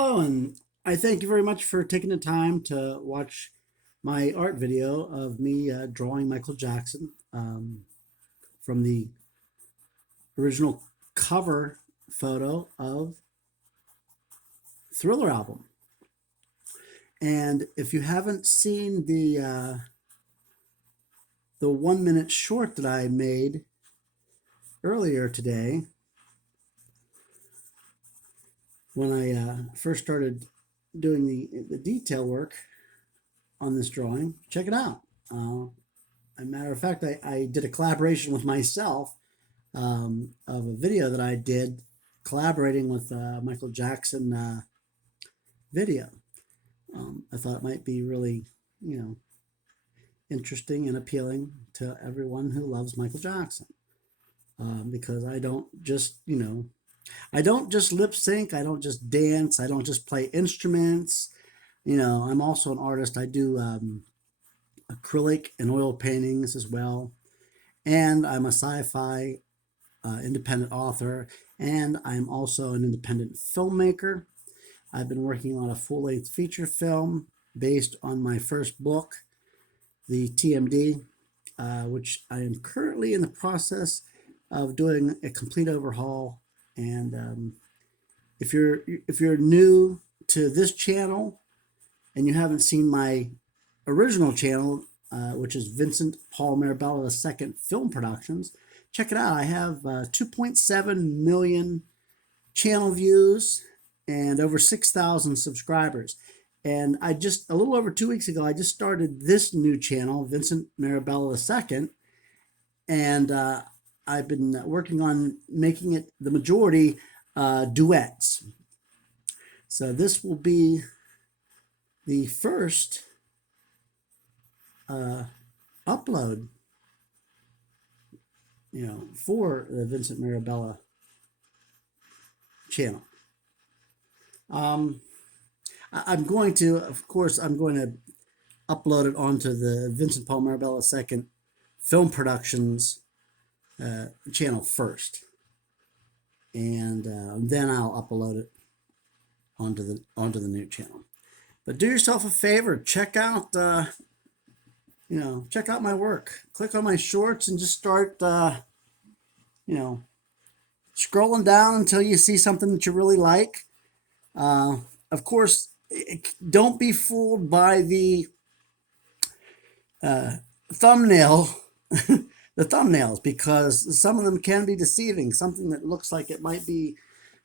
Hello, and I thank you very much for taking the time to watch my art video of me drawing Michael Jackson from the original cover photo of Thriller album. And if you haven't seen the 1 minute short that I made earlier today, when I first started doing the detail work on this drawing, check it out. As a matter of fact, I did a collaboration with myself of a video that I did collaborating with Michael Jackson video. I thought it might be really, interesting and appealing to everyone who loves Michael Jackson. Because I don't just lip sync, I don't just dance, I don't just play instruments. I'm also an artist. I do acrylic and oil paintings as well. And I'm a sci-fi independent author, and I'm also an independent filmmaker. I've been working on a full-length feature film based on my first book, the TMD, which I am currently in the process of doing a complete overhaul. And if you're new to this channel and you haven't seen my original channel, which is Vincent Paul Marabella II Film Productions, check it out. I have 2.7 million channel views and over 6,000 subscribers. And a little over 2 weeks ago, I just started this new channel, Vincent Marabella II. And I've been working on making it the majority duets. So this will be the first upload, for the Vincent Marabella channel. I'm going to, of course, upload it onto the Vincent Paul Marabella II Film Productions channel first, and then I'll upload it onto the new channel. But do yourself a favor, check out my work. Click on my shorts and just start scrolling down until you see something that you really like. Of course, don't be fooled by the thumbnail, the thumbnails, because some of them can be deceiving. Something that looks like it might be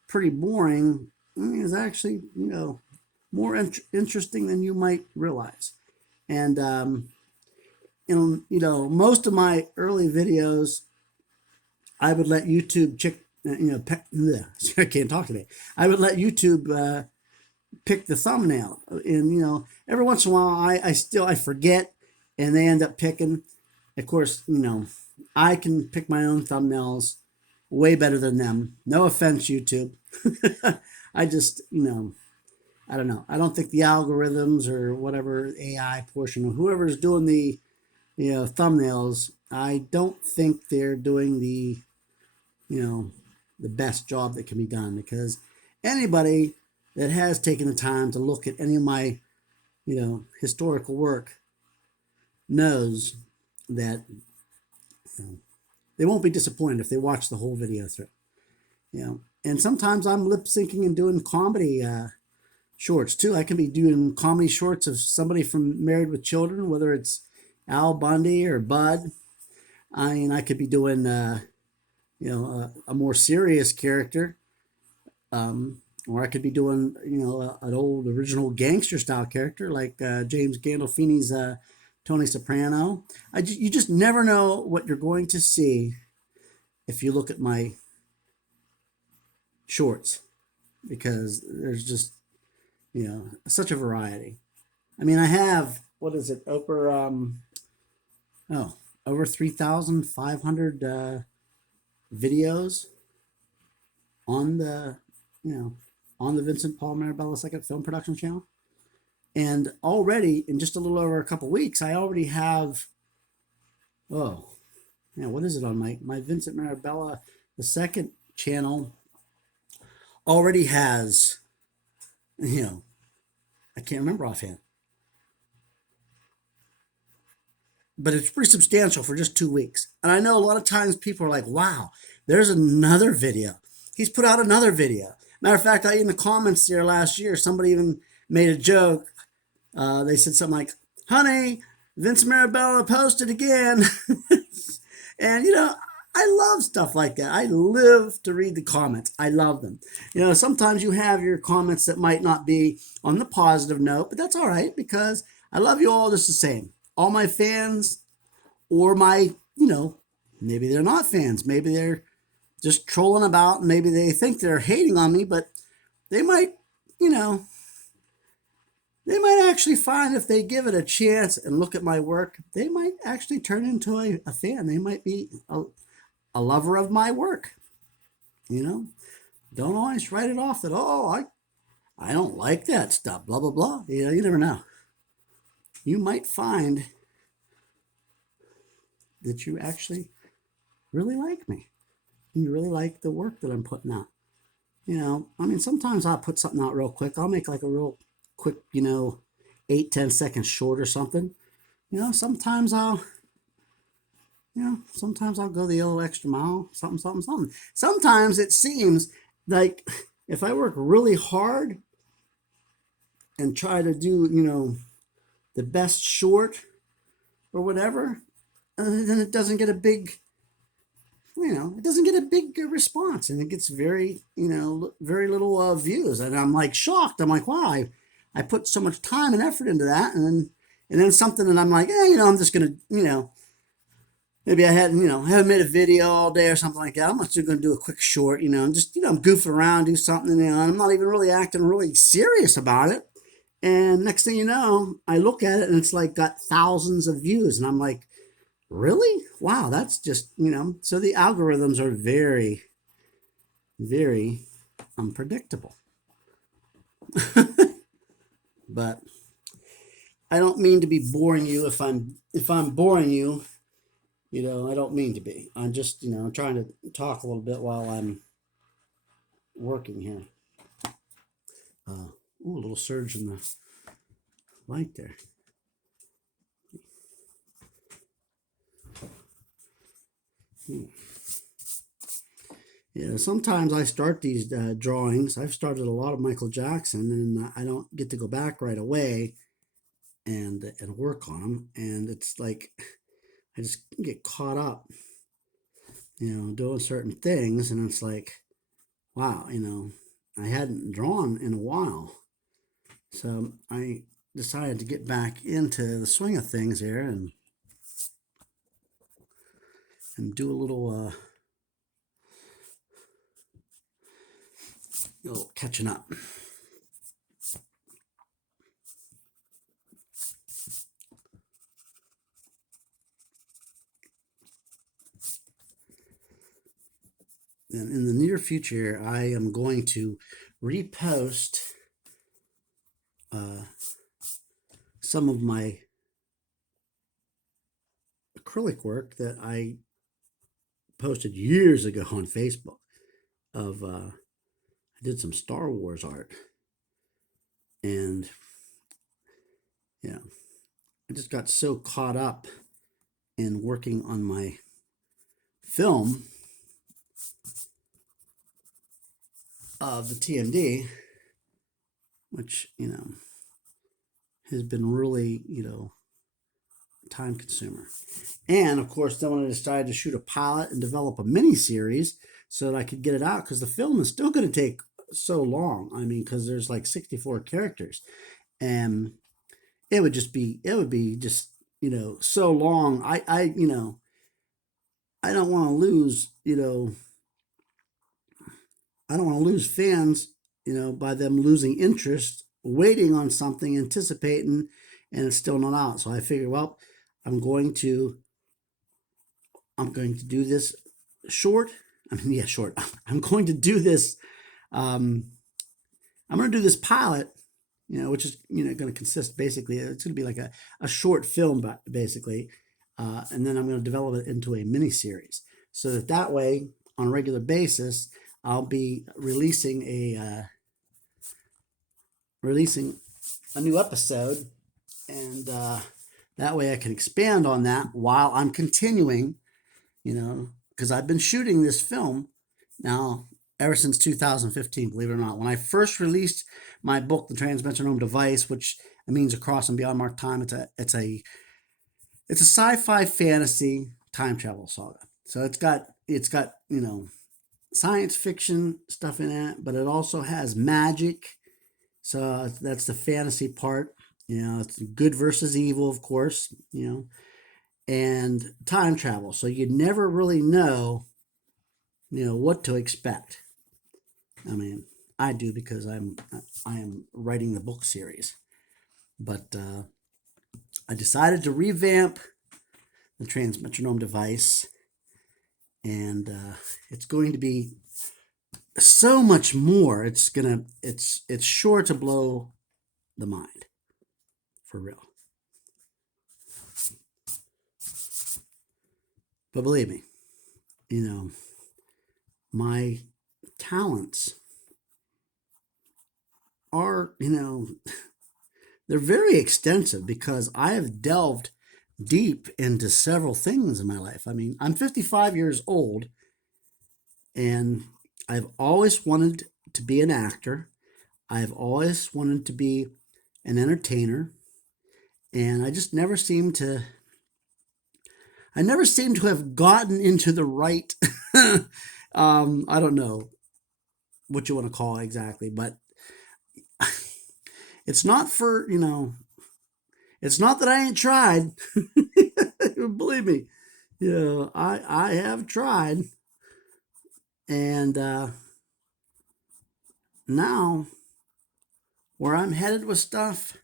pretty boring is actually, more interesting than you might realize. And most of my early videos, I would let YouTube I can't talk today. I would let YouTube pick the thumbnail, and every once in a while I forget, and they end up picking. Of course, I can pick my own thumbnails way better than them. No offense, YouTube. I just, I don't know. I don't think the algorithms or whatever AI portion of whoever's doing the, thumbnails, I don't think they're doing the best job that can be done, because anybody that has taken the time to look at any of my, historical work knows that they won't be disappointed if they watch the whole video through. And sometimes I'm lip syncing and doing comedy shorts too. I can be doing comedy shorts of somebody from Married with Children, whether it's Al Bundy or Bud. I could be doing a more serious character, or I could be doing an old original gangster style character like James Gandolfini's Tony Soprano. You just never know what you're going to see if you look at my shorts, because there's just such a variety. I mean, I have, what is it, over 3,500 videos on the Vincent Paul Marabella II Film Production channel. And already, in just a little over a couple weeks, I already have, what is it on my Vincent Marabella II channel? Already has You know, I can't remember offhand, but it's pretty substantial for just 2 weeks. And I know a lot of times people are like, wow, there's another video. He's put out another video. Matter of fact, in the comments there last year, somebody even made a joke. They said something like, honey, Vince Marabella posted again. And, I love stuff like that. I live to read the comments. I love them. Sometimes you have your comments that might not be on the positive note, but that's all right because I love you all just the same. All my fans or maybe they're not fans. Maybe they're just trolling about. Maybe they think they're hating on me, but they might, you know, they might actually find if they give it a chance and look at my work, they might actually turn into a fan. They might be a lover of my work. You know, don't always write it off that, oh, I don't like that stuff, blah, blah, blah. You never know. You might find that you actually really like me. You really like the work that I'm putting out. I mean, sometimes I'll put something out real quick. I'll make like a real quick, 8, 10 seconds short or something. Sometimes sometimes I'll go the little extra mile, something, something, something. Sometimes it seems like if I work really hard and try to do, the best short or whatever, then it doesn't get a big, it doesn't get a big response, and it gets very little views, and I'm like shocked. I'm like, wow, I put so much time and effort into that, and then something that I'm like, I'm just gonna, maybe I hadn't, haven't made a video all day or something like that. I'm just going to do a quick short, and just, I'm goofing around, do something, and I'm not even really acting really serious about it. And next thing you know, I look at it and it's like got thousands of views, and I'm like, really? Wow, that's just, so the algorithms are very, very unpredictable. But I don't mean to be boring you if I'm boring you. I don't mean to be. I'm just, I'm trying to talk a little bit while I'm working here. A little surge in the light there. Yeah, sometimes I start these drawings. I've started a lot of Michael Jackson, and I don't get to go back right away and work on them. And it's like I just get caught up, doing certain things, and it's like, wow, I hadn't drawn in a while. So I decided to get back into the swing of things here and do a little catching up. And in the near future, I am going to repost some of my acrylic work that I posted years ago on Facebook. I did some Star Wars art, and yeah, I just got so caught up in working on my film of the TMD, which has been really time consumer. And of course, then when I decided to shoot a pilot and develop a mini series so that I could get it out, because the film is still going to take so long. I mean, because there's like 64 characters, and it would be just so long. I don't want to lose I don't want to lose fans by them losing interest, waiting on something, anticipating, and it's still not out. So I figured, well, I'm going to do this short. I mean, yeah, short. I'm going to do this. I'm going to do this pilot, which is going to consist basically. It's going to be like a short film, basically, and then I'm going to develop it into a mini series, so that way, on a regular basis, I'll be releasing releasing a new episode, and that way I can expand on that while I'm continuing, because I've been shooting this film now ever since 2015, believe it or not. When I first released my book, The Transmetronome Device, which means Across and Beyond Mark Time, it's a sci-fi fantasy time travel saga. So it's got science fiction stuff in it, but it also has magic. So that's the fantasy part. It's good versus evil, of course. And time travel. So you never really know, what to expect. I mean, I do because I am writing the book series, but I decided to revamp the Transmetronome Device, and it's going to be so much more. It's sure to blow the mind, for real. But believe me, my talents are, they're very extensive because I have delved deep into several things in my life. I mean, I'm 55 years old, and I've always wanted to be an actor. I've always wanted to be an entertainer, and I never seem to have gotten into the right, I don't know what you want to call it exactly, but it's not for, it's not that I ain't tried. Believe me, I have tried, and now where I'm headed with stuff,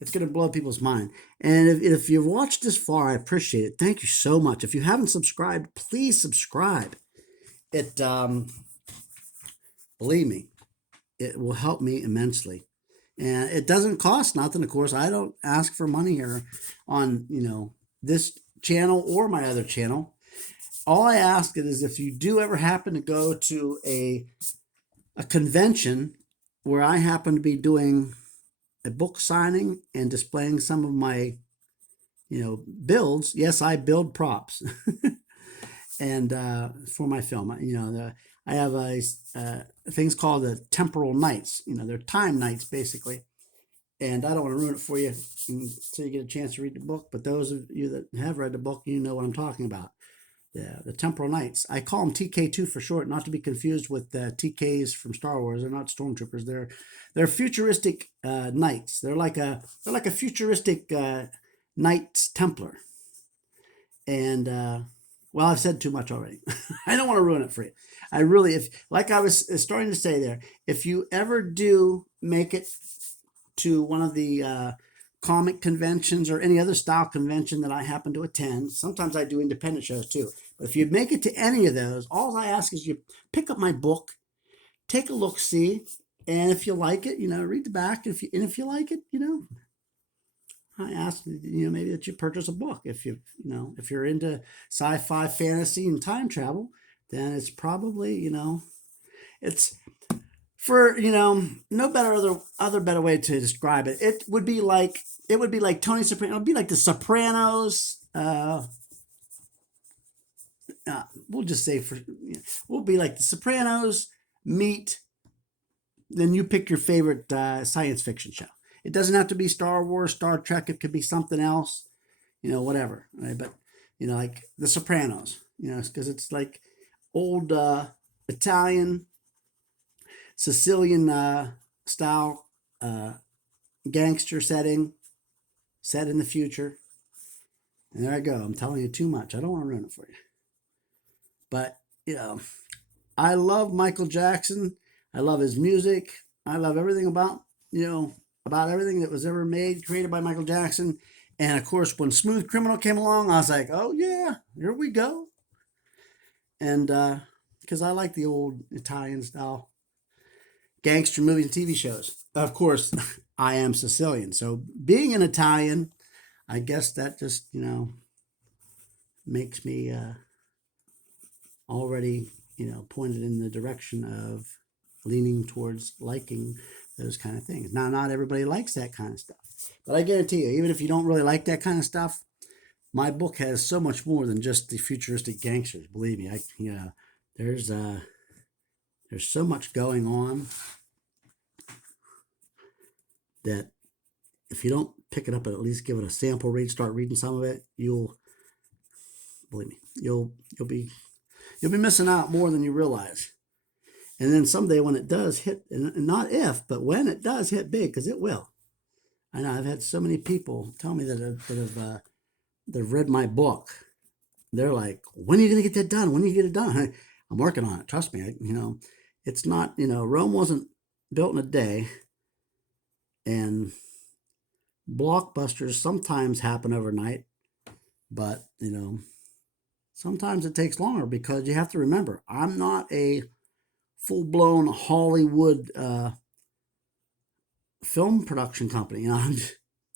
it's going to blow people's mind. And if you've watched this far, I appreciate it. Thank you so much. If you haven't subscribed, please subscribe. It, believe me, it will help me immensely. And it doesn't cost nothing, of course. I don't ask for money here on, this channel or my other channel. All I ask is if you do ever happen to go to a convention where I happen to be doing a book signing and displaying some of my, builds. Yes, I build props, and for my film, I have things called the temporal nights. They're time nights basically, and I don't want to ruin it for you until you get a chance to read the book. But those of you that have read the book, you know what I'm talking about. The temporal nights. I call them TK2 for short, not to be confused with the TKs from Star Wars. They're not stormtroopers. They're futuristic knights. They're like a futuristic Knights Templar. And well, I've said too much already. I don't want to ruin it for you. I really, if like I was starting to say there, if you ever do make it to one of the comic conventions or any other style convention that I happen to attend. Sometimes I do independent shows too. But if you make it to any of those, all I ask is you pick up my book, take a look, see, and if you like it, read the back. If you like it, I ask maybe that you purchase a book. If you're into sci-fi, fantasy, and time travel, then it's probably it's for no better way to describe it. It would be like Tony Soprano. It would be like the Sopranos. We'll just say we'll be like the Sopranos meet. Then you pick your favorite science fiction show. It doesn't have to be Star Wars, Star Trek. It could be something else. Whatever. Right? But like the Sopranos. Because it's like old Italian, Sicilian style gangster setting, set in the future. And there I go. I'm telling you too much. I don't want to ruin it for you. But, I love Michael Jackson. I love his music. I love everything about everything that was ever made, created by Michael Jackson. And of course, when Smooth Criminal came along, I was like, oh yeah, here we go. And because I like the old Italian style gangster movies and TV shows. Of course, I am Sicilian. So being an Italian, I guess that just, makes me already, pointed in the direction of leaning towards liking those kind of things. Now, not everybody likes that kind of stuff, but I guarantee you, even if you don't really like that kind of stuff, my book has so much more than just the futuristic gangsters. Believe me, there's there's so much going on that if you don't pick it up and at least give it a sample read, start reading some of it, you'll believe me, you'll be missing out more than you realize. And then someday when it does hit, and not if, but when it does hit big, because it will. I know I've had so many people tell me that they've read my book. They're like, "When are you going to get that done? When are you get it done?" I'm working on it. Trust me. It's not. Rome wasn't built in a day, and blockbusters sometimes happen overnight, but sometimes it takes longer because you have to remember, I'm not a full-blown Hollywood film production company.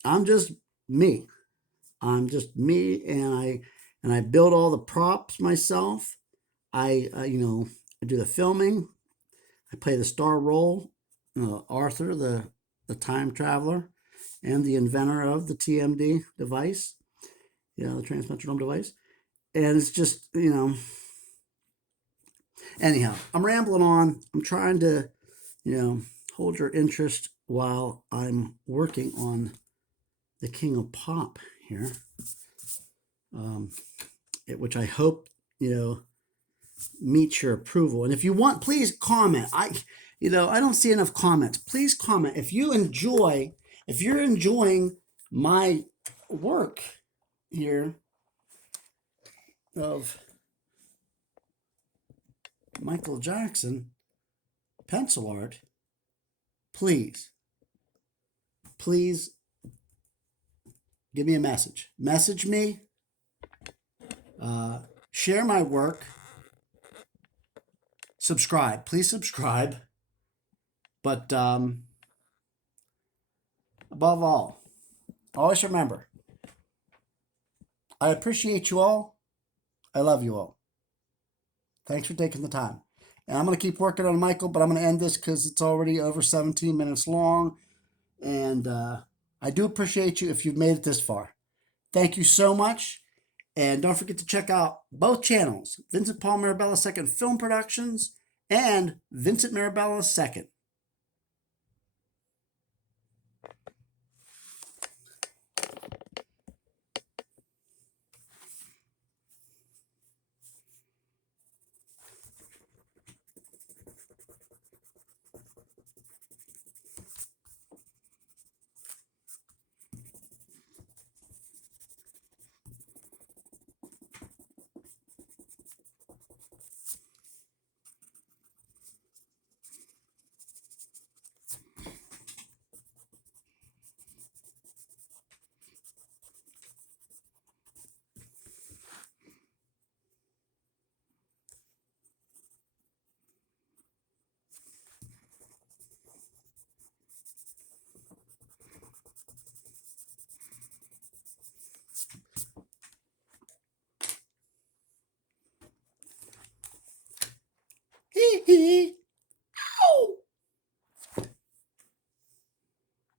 I'm just me. I'm just me, and I build all the props myself. I do the filming. I play the star role, Arthur, the time traveler, and the inventor of the TMD device, the transmetronome device. And it's just, anyhow, I'm rambling on. I'm trying to, hold your interest while I'm working on the King of Pop here, which I hope, meets your approval. And if you want, please comment. I don't see enough comments. Please comment. If you're enjoying my work here of Michael Jackson pencil art, please give me a message. Message me. Share my work. Subscribe. Please subscribe. But above all, always remember, I appreciate you all. I love you all. Thanks for taking the time. And I'm going to keep working on Michael, but I'm going to end this because it's already over 17 minutes long. And I do appreciate you if you've made it this far. Thank you so much. And don't forget to check out both channels, Vincent Paul Mirabella II Film Productions and Vincent Mirabella II.